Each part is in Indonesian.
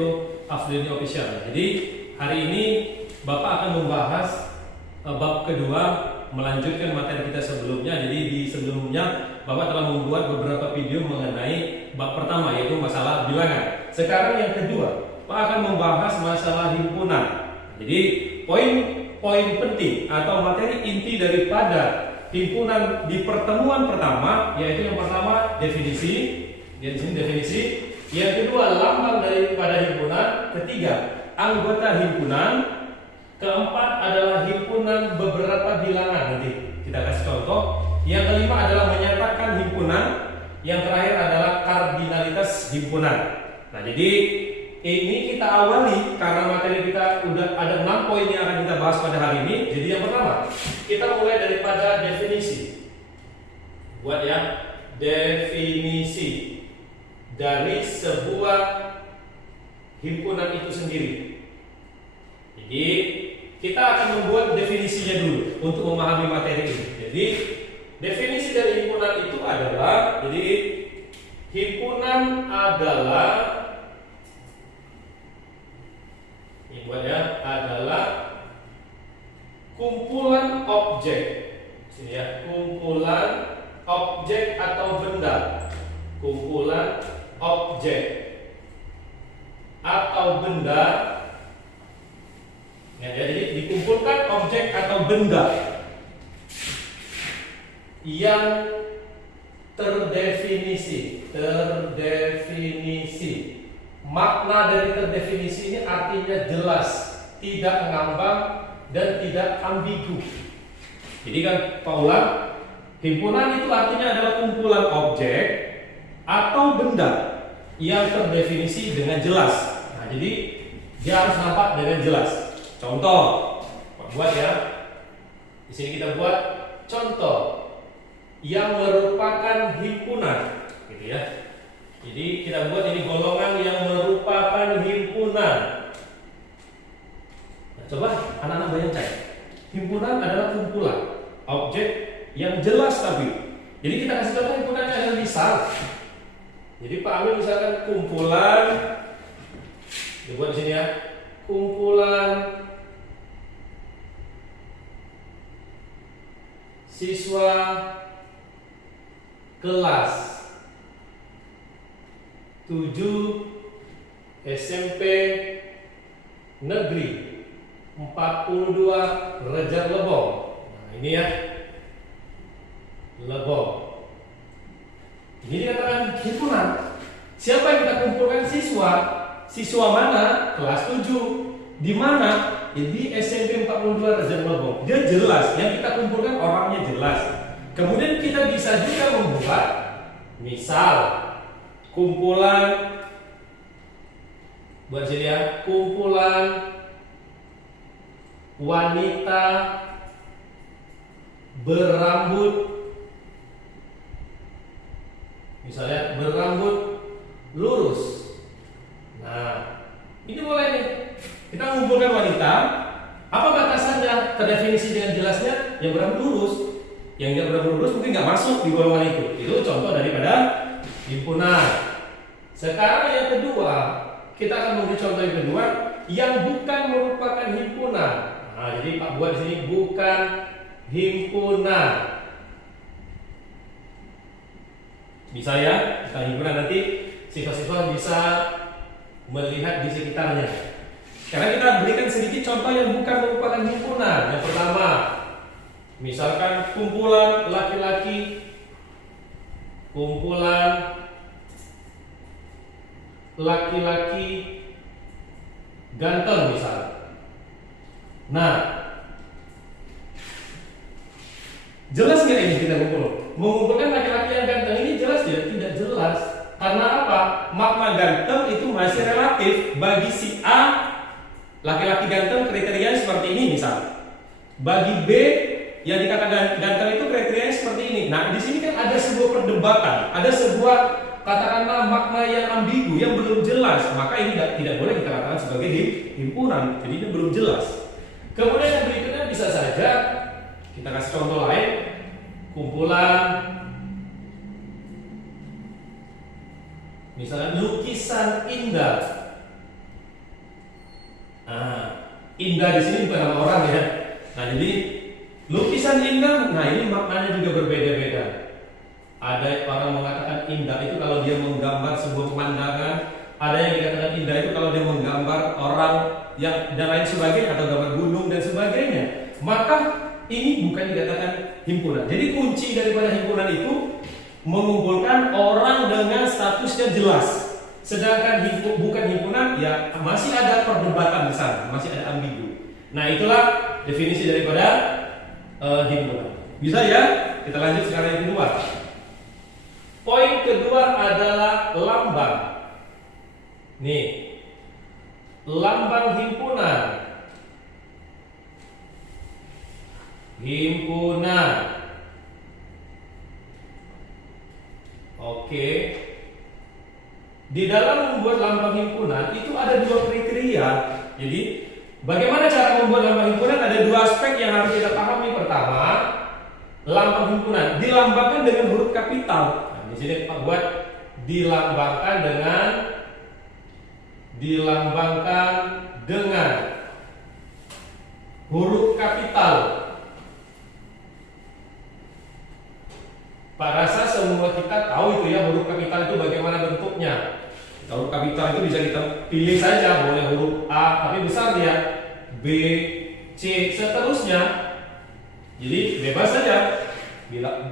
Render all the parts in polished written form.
yaitu Afdilni Official. Jadi hari ini Bapak akan membahas bab kedua, melanjutkan materi kita sebelumnya. Jadi di sebelumnya Bapak telah membuat beberapa video mengenai bab pertama, yaitu masalah bilangan. Sekarang yang kedua, Pak akan membahas masalah himpunan. Jadi poin penting atau materi inti daripada himpunan di pertemuan pertama, yaitu yang pertama definisi, di sini definisi. Yang kedua lambang daripada himpunan. Ketiga anggota himpunan. Keempat adalah himpunan beberapa bilangan. Nanti kita kasih contoh. Yang kelima adalah menyatakan himpunan. Yang terakhir adalah kardinalitas himpunan. Nah, jadi ini kita awali karena materi kita udah ada 6 poin yang akan kita bahas pada hari ini. Jadi yang pertama, kita mulai daripada definisi. Buat ya, definisi dari sebuah himpunan itu sendiri. Jadi kita akan membuat definisinya dulu untuk memahami materi ini. Jadi definisi dari himpunan itu adalah, jadi himpunan adalah, ini buat ya, adalah kumpulan objek. Sini ya, kumpulan objek atau benda. Kumpulan objek atau benda. Ya, jadi dikumpulkan objek atau benda yang terdefinisi. Makna dari terdefinisi ini artinya jelas, tidak ngambang dan tidak ambigu. Jadi kan Pak ulang, himpunan itu artinya adalah kumpulan objek atau benda yang terdefinisi dengan jelas. Nah, jadi dia harus nampak dengan jelas. Contoh, buat ya. Di sini kita buat contoh yang merupakan himpunan, gitu ya. Jadi kita buat ini golongan yang merupakan himpunan. Nah, coba anak-anak bayangkan, himpunan adalah kumpulan objek yang jelas tapi. Jadi kita kasih contoh himpunannya adalah misal. Jadi Pak Amir misalkan kumpulan, dibuat di sini ya, kumpulan siswa kelas 7 SMP Negeri 42 Rejat Lebong. Nah, ini ya, Lebong. Ini dikatakan himpunan. Siapa yang kita kumpulkan? Siswa. Siswa mana? Kelas 7. Di mana? Di SMP 42 Rejat Lebong. Dia jelas. Yang kita kumpulkan orangnya jelas. Kemudian kita bisa juga membuat misal kumpulan, buat sini ya, kumpulan wanita berambut, misalnya berambut lurus. Nah, ini boleh nih. Kita mengumpulkan wanita. Apa batasannya? Terdefinisi dengan jelasnya yang berambut lurus. Yang tidak berambut lurus mungkin nggak masuk di golongan itu. Itu contoh daripada himpunan. Sekarang yang kedua, kita akan memberi contoh yang kedua yang bukan merupakan himpunan. Nah, jadi Pak buat di sini bukan himpunan. Bisa ya, kita himpunan nanti siswa-siswa bisa melihat di sekitarnya. Sekarang kita berikan sedikit contoh yang bukan merupakan himpunan. Yang pertama, misalkan kumpulan laki-laki, kumpulan laki-laki ganteng misal. Nah, jelas nggak ini kita mengumpulkan laki-laki yang ganteng ini jelas tidak jelas. Karena apa? Makna ganteng itu masih relatif. Bagi si A, laki-laki ganteng kriterianya seperti ini misal. Bagi B, yang dikatakan ganteng itu kriterianya seperti ini. Nah, di sini kan ada sebuah perdebatan, ada sebuah katakanlah makna yang ambigu yang belum jelas. Maka ini tidak boleh kita katakan sebagai himpunan. Jadi ini belum jelas. Kemudian yang berikutnya bisa saja kita kasih contoh lain, kumpulan misalnya lukisan indah. Nah, Indah di sini bukan nama orang ya. Nah, jadi lukisan indah, nah ini maknanya juga berbeda-beda. Ada orang mengatakan indah itu kalau dia menggambar sebuah pemandangan, ada yang dikatakan indah itu kalau dia menggambar orang yang dan lain sebagainya, atau gambar gunung dan sebagainya. Maka ini bukan dikatakan himpunan. Jadi kunci daripada himpunan itu mengumpulkan orang dengan statusnya jelas. Sedangkan bukan himpunan, ya masih ada perdebatan di sana, masih ada ambigu. Nah, itulah definisi daripada himpunan. Bisa ya? Kita lanjut sekarang yang kedua. Poin kedua adalah lambang. Nih, lambang himpunan. Himpunan. Oke. Di dalam membuat lambang himpunan itu ada dua kriteria. Jadi, bagaimana cara membuat lambang himpunan? Ada dua aspek yang harus kita pahami. Pertama, lambang himpunan dilambangkan dengan huruf kapital. Nah, di sini Pak buat dilambangkan dengan huruf kapital. Pak rasa semua kita tahu itu ya, huruf kapital itu bagaimana bentuknya. Huruf kapital itu bisa kita pilih saja, boleh huruf A tapi besar dia, B, C, seterusnya. Jadi bebas saja,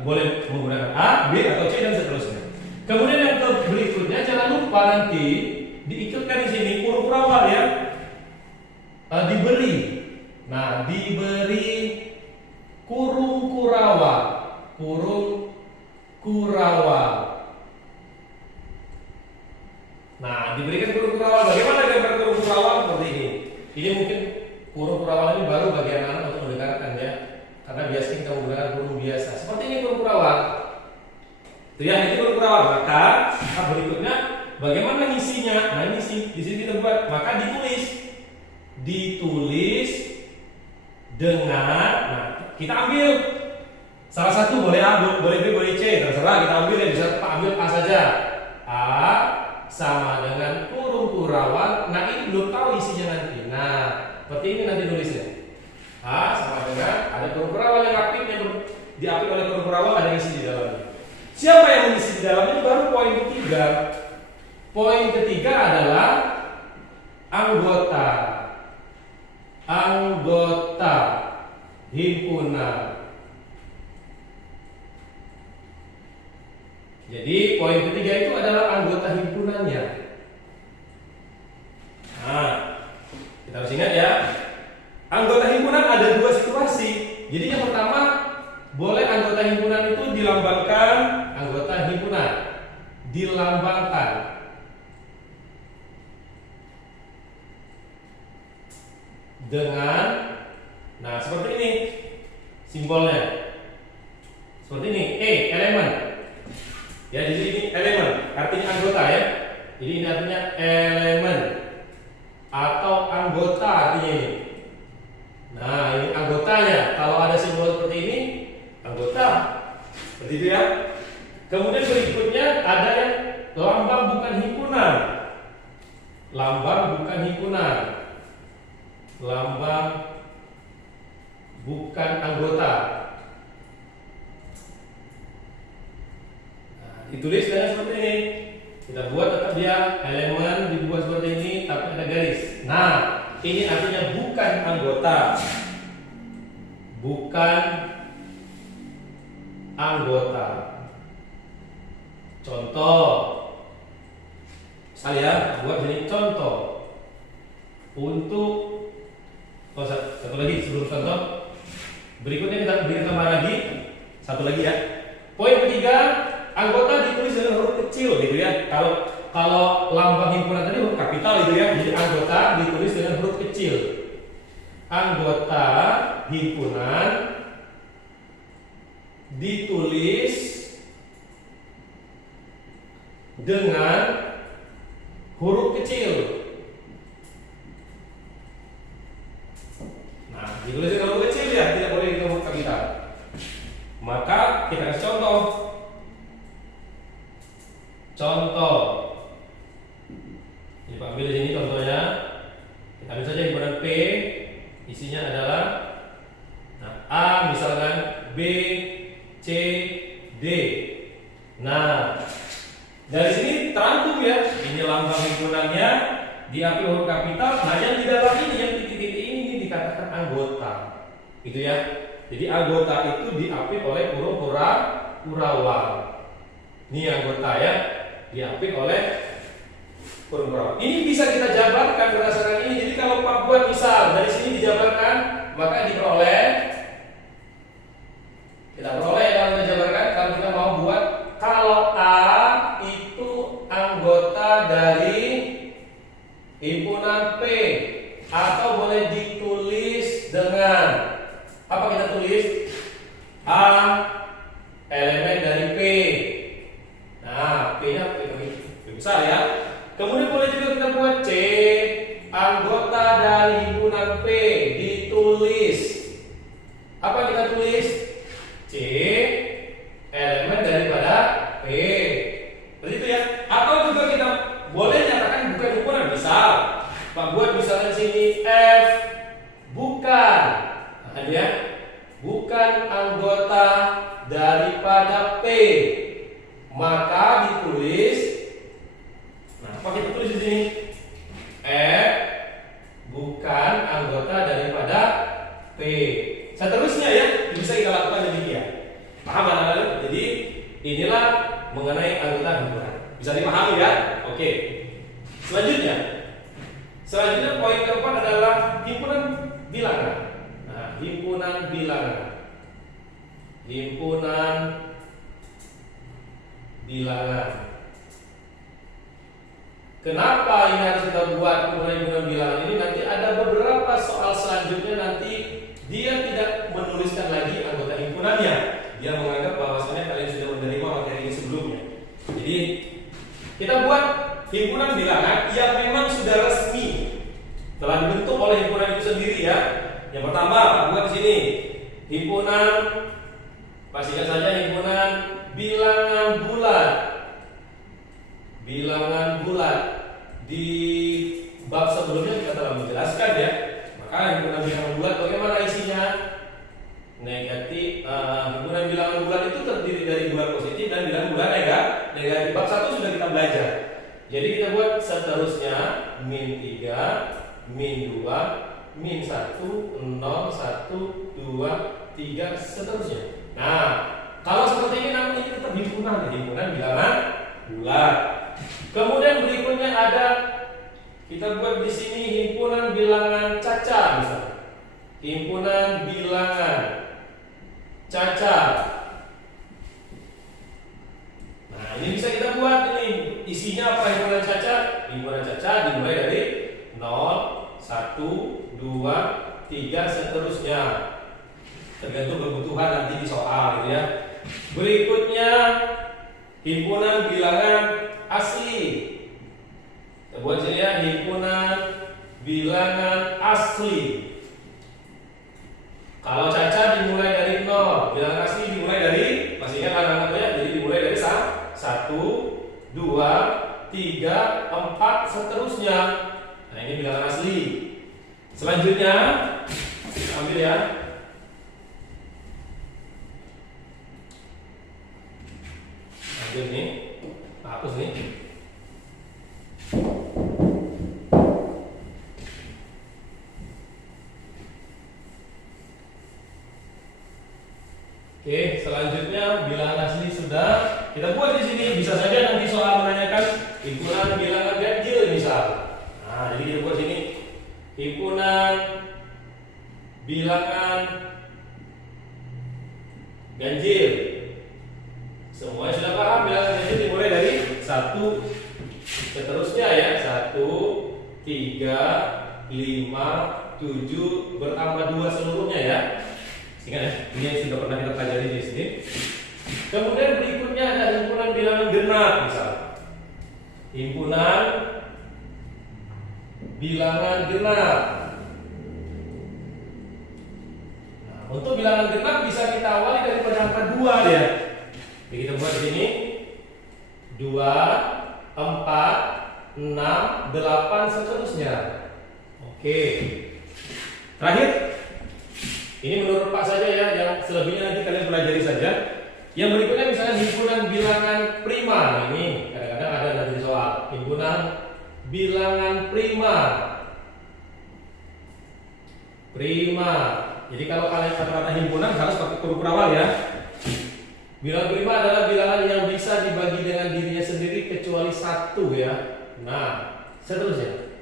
boleh menggunakan A, B atau C dan seterusnya. Kemudian yang berikutnya jangan lupa nanti diikutkan di sini pura-pura awal ya, diberi. Nah, diberi kurung kurawal, Nah, diberikan kurung kurawal. Bagaimana gambar kurung kurawal seperti ini? Ini mungkin kurung kurawal ini baru bagi anak-anak untuk mendengarkan ya, karena biasanya kita menggunakan kurung biasa. Seperti ini kurung kurawal. Itu ya, ini kurung kurawal. Maka berikutnya bagaimana isinya? Nah, ini sih di sini kita buat. Maka ditulis dengan. Nah, kita ambil salah satu, boleh A, boleh B, boleh C, terserah kita ambil ya. Bisa ambil A saja. A sama dengan kurung kurawal. Nah, ini belum tahu isinya nanti. Nah, seperti ini nanti nulisnya. A sama dengan ada kurung kurawal yang aktif, yang diapit oleh kurung kurawal, ada isi di dalamnya. Siapa yang mengisi di dalamnya? Baru poin ketiga. Poin ketiga adalah anggota himpunan. Jadi poin ketiga itu adalah anggota himpunannya. Nah, kita harus ingat ya, anggota himpunan ada dua situasi. Jadi yang pertama, boleh anggota himpunan itu dilambangkan, dengan, nah seperti ini simbolnya, seperti ini, elemen. Ya, jadi ini elemen, artinya anggota ya. Jadi ini artinya elemen atau anggota artinya ini. Nah, ini anggotanya. Kalau ada simbol seperti ini, anggota. Seperti itu ya. Kemudian berikutnya ada yang lambang bukan himpunan. Lambang bukan himpunan. Lambang bukan anggota. Ditulis dengan seperti ini. Kita buat tetap dia elemen, dibuat seperti ini tapi ada garis. Nah, ini artinya bukan anggota. Bukan anggota. Contoh. Saya buat ini contoh. Untuk satu lagi sebelum contoh. Berikutnya kita beri tambah lagi. Satu lagi ya. Poin ketiga, anggota ditulis dengan huruf kecil gitu ya. Kalau lambang himpunan tadi huruf kapital gitu ya. Jadi anggota ditulis dengan huruf kecil. Anggota himpunan ditulis dengan huruf kecil. Nah, ditulis dengan huruf kecil ya, tidak boleh dengan huruf kapital. Maka kita kasih contoh. Ini Pak ambil di sini contohnya. Kita ambil saja himpunan dilengkapi huruf kapital. Nah, yang di dalam ini yang titik-titik ini dikatakan anggota. Gitu ya. Jadi anggota itu diapit oleh huruf Kurawal. Ini anggota ya, diapit oleh huruf Kurawal. Ini bisa kita jabarkan berdasarkan ini. Jadi kalau Pak buat misal dari sini dijabarkan, maka diperoleh. Kita peroleh kalau kita jabarkan, kalau kita mau buat kalau A itu anggota dari himpunan P, atau boleh ditulis dengan apa kita tulis? A elemen dari P. Nah, P-nya P besar ya. Kemudian boleh juga kita buat C anggota dari himpunan P, ditulis apa kita tulis? C elemen daripada P. Seperti itu ya. Atau juga kita boleh nyatakan bukan himpunan. Misal Pak buat misalnya sini F bukan, nah, ya, bukan anggota daripada P, maka ditulis. Nah, apa kita tulis di sini? F bukan anggota daripada P. Seterusnya ya, bisa kita lakukan demikian. Paham anak-anak? Jadi inilah mengenai anggota himpunan. Bisa dipahami ya? Oke. Selanjutnya poin keempat adalah himpunan bilangan. Nah, himpunan bilangan. Himpunan bilangan. Kenapa ini harus kita buat himpunan bilangan ini? Nanti ada beberapa soal selanjutnya nanti dia tidak menuliskan lagi anggota himpunannya. Dia menganggap bahwasanya kalian sudah menerima materi ini sebelumnya. Jadi kita buat himpunan bilangan yang memang sudah resmi, telah dibentuk oleh himpunan itu sendiri ya. Yang pertama buat di sini himpunan, pastikan saja himpunan bilangan bulat. Bilangan bulat di bab sebelumnya kita telah menjelaskan ya. Maka himpunan bilangan bulat bagaimana isinya? Negatif. Himpunan bilangan bulat itu terdiri dari bulat positif dan bilangan bulat negatif. Bab 1 sudah kita belajar. Jadi kita buat seterusnya min 3, min 2, min 1, 0, 1, 2, 3 seterusnya. Nah, kalau seperti ini namanya ini tetap himpunan bilangan bulat. Kemudian berikutnya ada kita buat di sini himpunan bilangan caca misalnya. Himpunan bilangan caca. Nah, ini bisa kita buat ini. Isinya apa himpunan caca? Himpunan caca dimulai dari 0, 1, 2, 3 seterusnya. Tergantung kebutuhan nanti di soal gitu ya. Berikutnya himpunan bilangan asli. Kita buat sini ya, himpunan bilangan asli. Kalau caca dimulai dari 0, bilangan asli dimulai dari, masih ingat anak-anak ya, jadi dimulai dari 1, 2, 3, 4 seterusnya. Nah, ini bilangan asli. Selanjutnya ambil ya. Ambil nih. Hapus nih. Oke, selanjutnya bilangan asli sudah kita buat di sini. Bisa saja nanti soal menanyakan himpunan bilangan ganjil misal. Nah, jadi kita buat sini himpunan bilangan ganjil. Semuanya sudah paham bilangan ganjil dimulai dari 1 seterusnya ya, 1, 3, 5, 7 bertambah 2 seluruhnya ya. Ingat ya, ini yang sudah pernah kita pelajari di sini. Kemudian berikutnya ada himpunan bilangan genap misal. Himpunan bilangan genap. Nah, untuk bilangan genap bisa kita awali daripada angka 2 ya. Jadi kita buat di sini 2, 4, 6, 8 seterusnya. Oke. Terakhir, ini menurut Pak saja ya, yang selebihnya nanti kalian pelajari saja. Yang berikutnya misalnya himpunan bilangan prima. Nah, ini kadang-kadang ada dari soal himpunan bilangan prima. Prima. Jadi kalau kalian kata-kata himpunan harus pakai huruf awal ya. Bilangan prima adalah bilangan yang bisa dibagi dengan dirinya sendiri kecuali satu ya. Nah, seterusnya.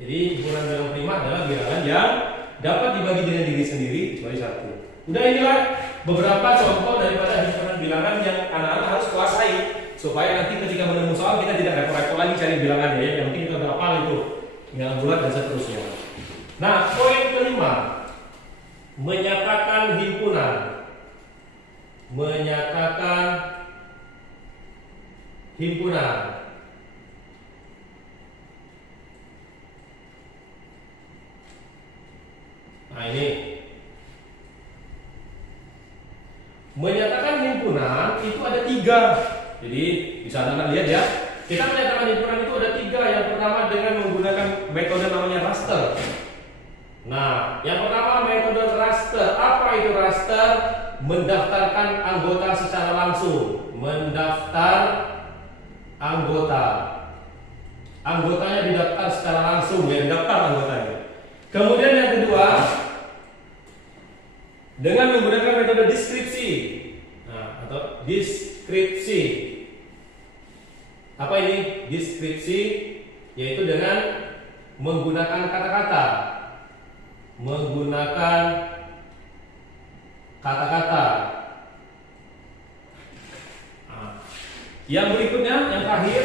Jadi himpunan bilangan prima adalah bilangan yang dapat dibagi dengan diri sendiri kecuali satu. Udah, inilah beberapa contoh daripada himpunan bilangan yang anak-anak harus kuasai supaya nanti ketika menemukan soal kita tidak repot-repot lagi cari bilangannya ya. Yang penting kita udah hafal itu bilangan bulat dan seterusnya. Nah, poin kelima, menyatakan himpunan. Menyatakan himpunan. Nah, ini menyatakan himpunan itu ada tiga. Jadi bisa anda lihat ya, kita menyatakan himpunan itu ada tiga. Yang pertama dengan menggunakan metode namanya raster. Nah, yang pertama metode raster. Apa itu raster? Mendaftarkan anggota secara langsung. Mendaftar anggota. Anggotanya didaftar secara langsung ya, didaftar anggotanya. Kemudian yang kedua, dengan menggunakan metode deskripsi. Nah, atau deskripsi. Apa ini? Deskripsi yaitu dengan menggunakan kata-kata. Menggunakan kata-kata. Nah, yang berikutnya, yang terakhir,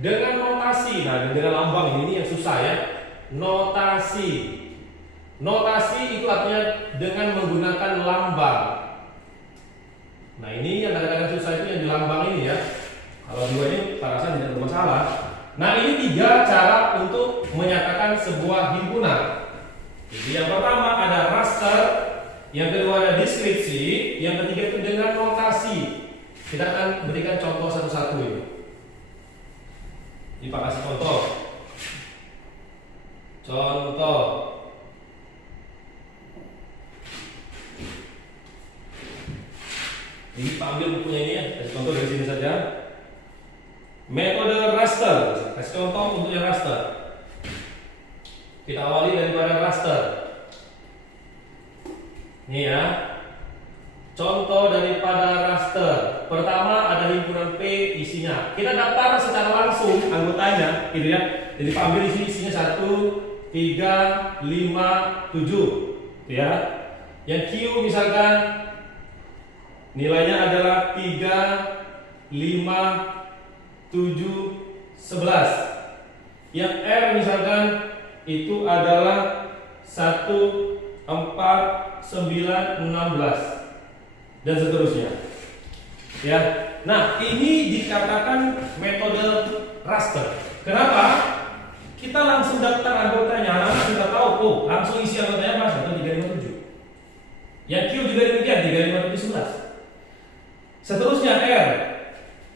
dengan notasi. Nah, dengan lambang ini yang susah ya. Notasi. Notasi itu artinya dengan menggunakan lambang. Nah, ini yang kadang-kadang susah itu yang di lambang ini ya. Kalau dua ini saya rasa tidak bermasalah. Nah, ini tiga cara untuk menyatakan sebuah himpunan. Jadi yang pertama ada raster, yang kedua ada deskripsi, yang ketiga itu dengan notasi. Kita akan berikan contoh satu-satu ini. Ini Pak kasih contoh. Contoh. Ini Pak ambil bukunya ini ya, kasih contoh dari sini saja. Metode raster, kasih contoh untuk yang raster. Kita awali daripada raster. Ini ya, contoh daripada raster. Pertama ada himpunan P isinya. Kita daftar secara langsung anggotanya, gitu ya. Jadi Pak ambil di sini isinya 1, 3, 5, 7, ya. Yang Q misalkan nilainya adalah 3, 5, 7, 11. Yang R misalkan itu adalah 1, 4, 9, 16 dan seterusnya. Ya. Nah, ini dikatakan metode raster. Kenapa? Kita langsung daftar anggotanya, anak sudah tahu, oh, langsung isi anggotanya Mas, 1, 3, 5, 7. Yang Q juga demikian, 3, 5, 7, 11. Seterusnya R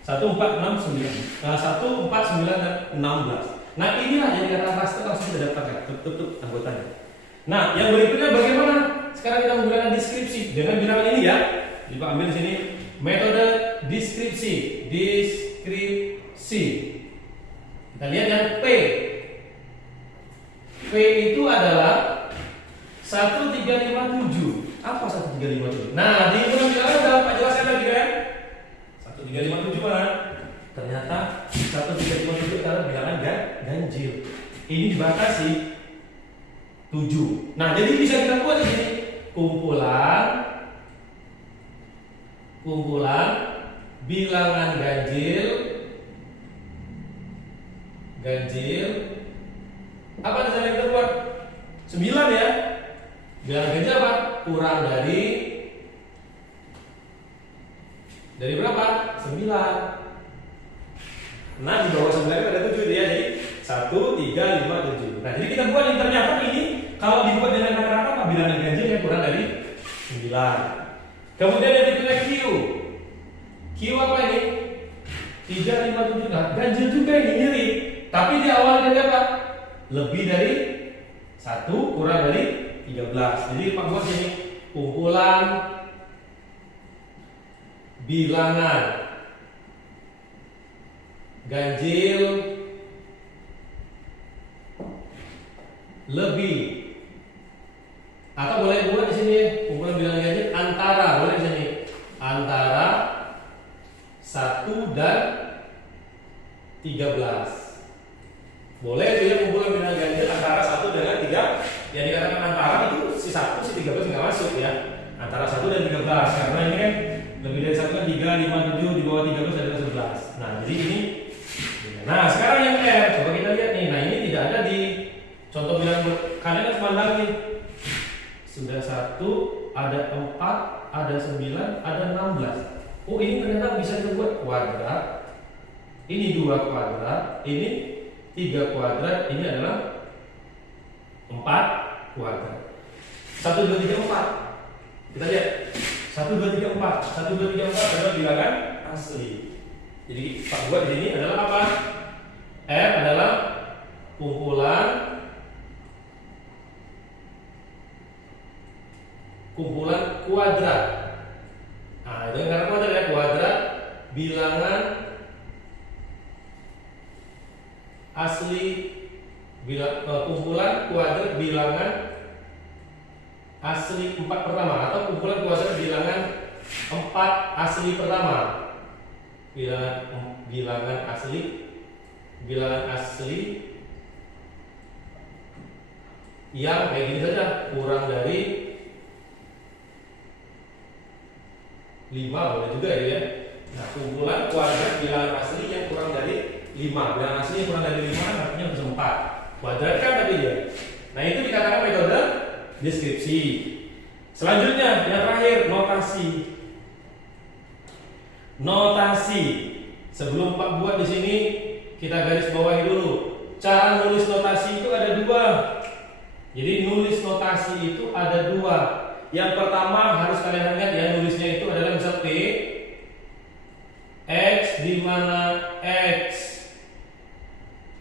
1, 4, 6, 9. Nah, 1, 4, 9 dan 16. Nah, inilah yang dikatakan raster, langsung kita daftarkan tutup anggotanya. Nah, yang berikutnya bagaimana? Sekarang kita menggunakan deskripsi dengan bilangan ini ya. Jadi Pak ambil di sini metode deskripsi. Deskripsi. Kita lihat yang P. P itu adalah 1, 3, 5, 7. Apa 1, 3, 5, 7? Nah, di bilangan udah Pak jelaskan lagi kan? 1, 3, 5, 7 mana? Ternyata 1, 3, 5, 7 adalah bilangan ganjil. Ini dibatasi 7. Nah, jadi bisa kita buat di sini kumpulan bilangan ganjil apa yang kita buat? 9 ya. Bilangan ganjil apa? Kurang dari berapa? 9. Nah, di bawah 9 ada 7 ya. Jadi 1, 3, 5, 7. Nah, jadi kita buat yang ternyata ini kalau dibuat dengan kata-kata bilangan ganjil yang kurang dari 9. Kemudian yang berikutnya Q. Q apa ini? 3, 5, 7. Nah, ganjil juga ini mirip. Tapi di awal dari apa? Lebih dari 1 kurang dari 13. Jadi Pak buat sini kumpulan bilangan ganjil lebih. Atau boleh buat di sini kumpulan bilangan ganjil antara, boleh di sini. Antara 1 dan 13. Boleh dia kumpulan bilangan ganjil antara 1 dengan 3. Yang dikatakan antara itu si 1, si 13 nggak masuk ya. Antara 1 dan 13 karena ini kan lebih dari 1 kan 3, 5, 7, di bawah 13 adalah 11. Nah, jadi ini. Nah, sekarang yang R, coba kita lihat nih. Nah, ini tidak ada di contoh bilangan. Kalian harus pandang nih. Sudah 1, ada 4, ada 9, ada 16. Oh, ini ternyata bisa kita buat kuadrat. Ini 2 kuadrat, ini 3 kuadrat, ini adalah 4 kuadrat. 1, 2, 3, 4. Kita lihat. 1, 2, 3, 4. 1, 2, 3, 4 adalah bilangan asli. Jadi Pak buat di sini adalah apa? R adalah kumpulan kuadrat. Nah, itu karena kuadrat ya, kuadrat bilangan asli, kumpulan kuadrat bilangan asli 4 pertama atau kumpulan kuadrat bilangan 4 asli pertama. Bilangan asli yang kayak gini saja, kurang dari 5 boleh juga ya. Nah, kumpulan kuadrat bilangan asli yang kurang dari 5. Bilangan asli yang kurang dari 5 artinya harus 4. Kuadrat kan tadi ya. Nah, itu dikatakan metode deskripsi. Selanjutnya yang terakhir, notasi. Notasi. Sebelum Pak buat di sini, kita garis bawahi dulu. Cara nulis notasi itu ada 2. Jadi nulis notasi itu ada 2. Yang pertama harus kalian ingat ya, nulisnya itu adalah misal P X di mana X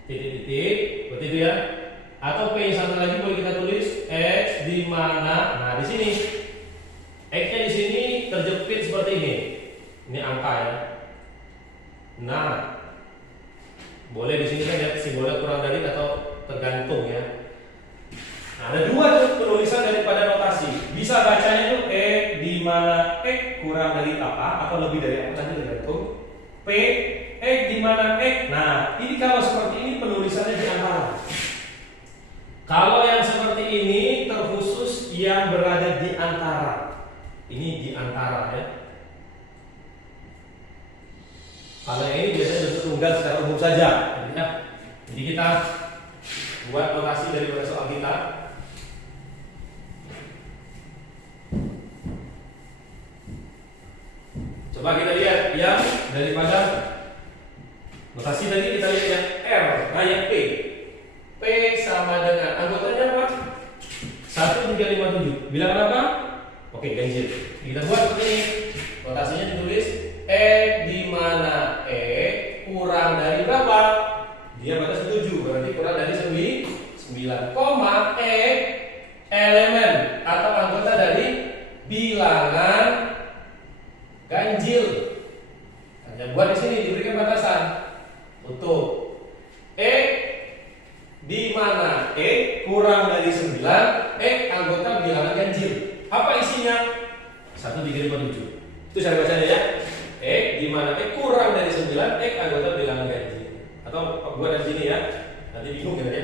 titik-titik, seperti itu ya. Atau P yang satu lagi boleh kita tulis X di mana. Nah, di sini X-nya di sini terjepit seperti ini. Ini angka ya. Nah, boleh di sini kan ya simbolnya kurang dari atau tergantung ya. Nah, ada 2 tuh penulisan daripada notasi. Bisa bacanya itu di mana X kurang dari apa atau lebih dari apa nanti tergantung. P X di mana X. Nah, ini kalau seperti ini penulisannya di antara. Kalau yang seperti ini terkhusus yang berada di antara. Ini di antara ya. Kalau ini biasanya bentuk tunggal secara umum saja, ya. Jadi kita buat notasi daripada soal kita. Coba kita lihat yang daripada notasi tadi kita lihat yang R, nah yang P. P sama dengan anggotanya apa? 1, 3, 5, 7. Bilangan apa? Oke, ganjil. Kita buat seperti ini. Notasinya ditulis di mana kurang dari berapa? Dia batas 7, berarti kurang dari 9, elemen atau anggota dari bilangan ganjil. Hanya buat di sini diberikan batasan untuk di mana kurang dari 9, anggota bilangan ganjil. Apa isinya? 1, 3, 5, 7. Itu cara bacanya ya. Di mana kurang dari 9, anggota bilangan ganjil. Atau buat di sini ya. Nanti bingung ya.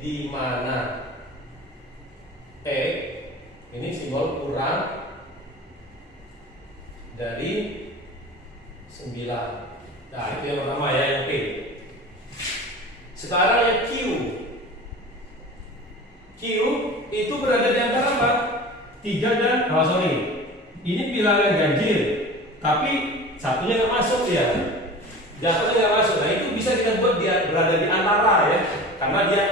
Di mana ini simbol kurang dari 9. Nah, itu yang pertama ya, yang P. Sekarang yang Q. Q itu berada di antara apa? 3 dan ini bilangan ganjil, tapi satunya nggak masuk ya. Jatuhnya nggak masuk. Nah, itu bisa kita buat dia berada di antara ya, karena dia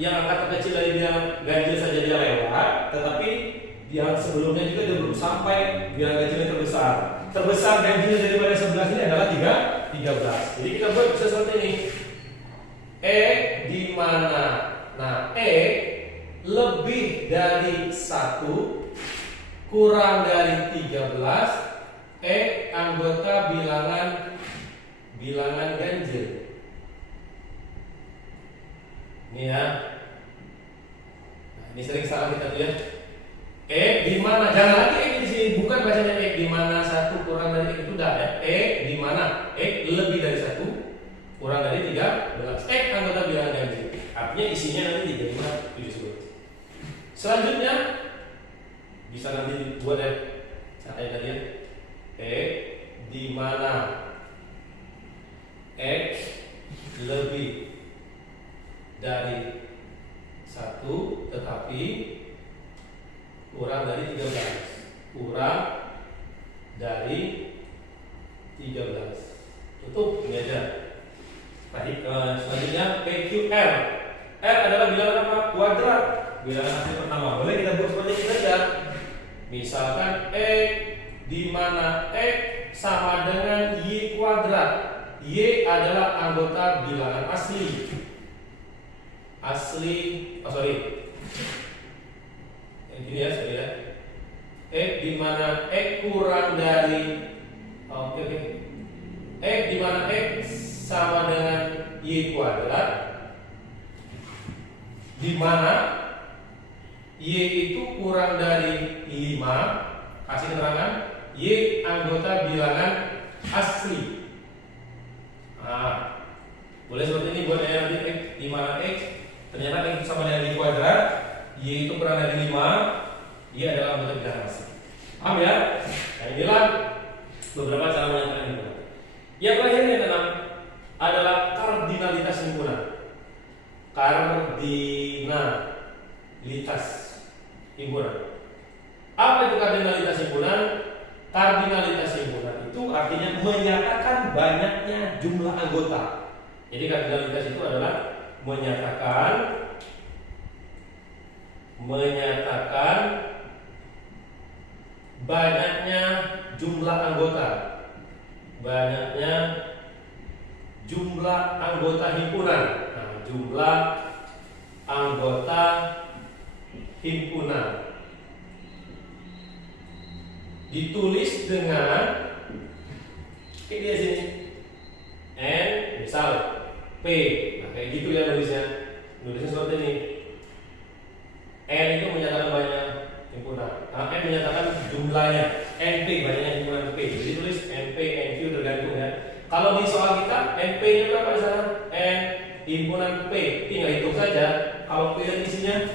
yang angka terkecil dari bilangan ganjil saja dia lewat, tetapi yang sebelumnya juga dia belum sampai bilangan ganjil yang terbesar. Terbesar ganjil daripada 11 ini adalah 13. Jadi kita buat bisa seperti ini. Di mana? Nah, lebih dari 1 kurang dari 13, anggota bilangan ganjil. Ini ya. Ini sering salah kita tuh ya. Di mana? Jangan lagi di sini, bukan bacanya di mana 1 kurang dari itu udah ya. Di mana? Lebih dari 1 kurang dari 13. Anggota bilangan yang di. Artinya isinya nanti 35, 7, 11. Selanjutnya bisa nanti dibuat ya. Saya tadi ya. Di mana X lebih dari 1 tetapi kurang dari 13. Kurang dari 13. Tutup ini aja. Tadi selanjutnya PQR. R adalah bilangan apa? Kuadrat. Bilangan hasil pertama. Boleh kita buat seperti ini saja. Misalkan di mana X sama dengan Y kuadrat. Y adalah anggota bilangan asli. Gini ya, sorry ya. Di mana X kurang dari di mana X sama dengan Y kuadrat, di mana Y itu kurang dari 5. Kasih keterangan Y anggota bilangan asli. Boleh seperti ini buat nanti X, di mana X ternyata X sama dengan Y kuadrat, Y itu kurang dari 5, Y adalah anggota bilangan asli. Paham ya? Nah, inilah beberapa cara menyatakan himpunan. Yang terakhir yang keenam adalah kardinalitas himpunan. Kardinalitas himpunan. Apa itu kardinalitas himpunan? Kardinalitas himpunan itu artinya menyatakan banyaknya jumlah anggota. Jadi kardinalitas itu adalah menyatakan banyaknya jumlah anggota. Banyaknya jumlah anggota himpunan. Nah, jumlah anggota himpunan ditulis dengan kayak dia sini N misal P. Nah, kayak gitu ya nulisnya seperti ini. N itu menyatakan banyak himpunan. N menyatakan jumlahnya. NP banyaknya himpunan P. Jadi tulis NP, NQ tergantung ya. Kalau di soal kita NP nya berapa di sana? N himpunan P. Tinggal hitung saja. Kalau P isinya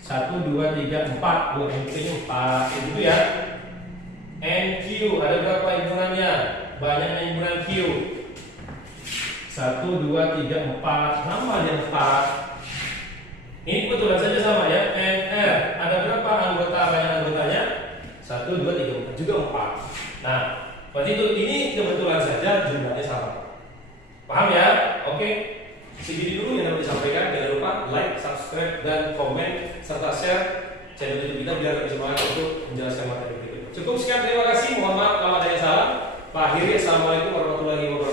1, 2, 3, 4. NP nya 4. Itu ya. NQ ada berapa himpunannya? Banyaknya himpunan Q. 1, 2, 3, 4. Namanya 4. Ini kebetulan saja sama ya. NR ada berapa anggota? Banyak anggotanya? 1, 2, 3, 4 juga 4. Nah, berarti ini kebetulan saja jumlahnya sama. Paham ya? Oke. Segini dulu yang harus disampaikan. Jangan lupa like, subscribe, dan komen serta share channel YouTube kita biar lebih semangat untuk menjelaskan materi berikutnya. Cukup sekian, terima kasih. Mohon maaf kalau ada yang salah. Pak Akhiri, assalamualaikum warahmatullahi wabarakatuh.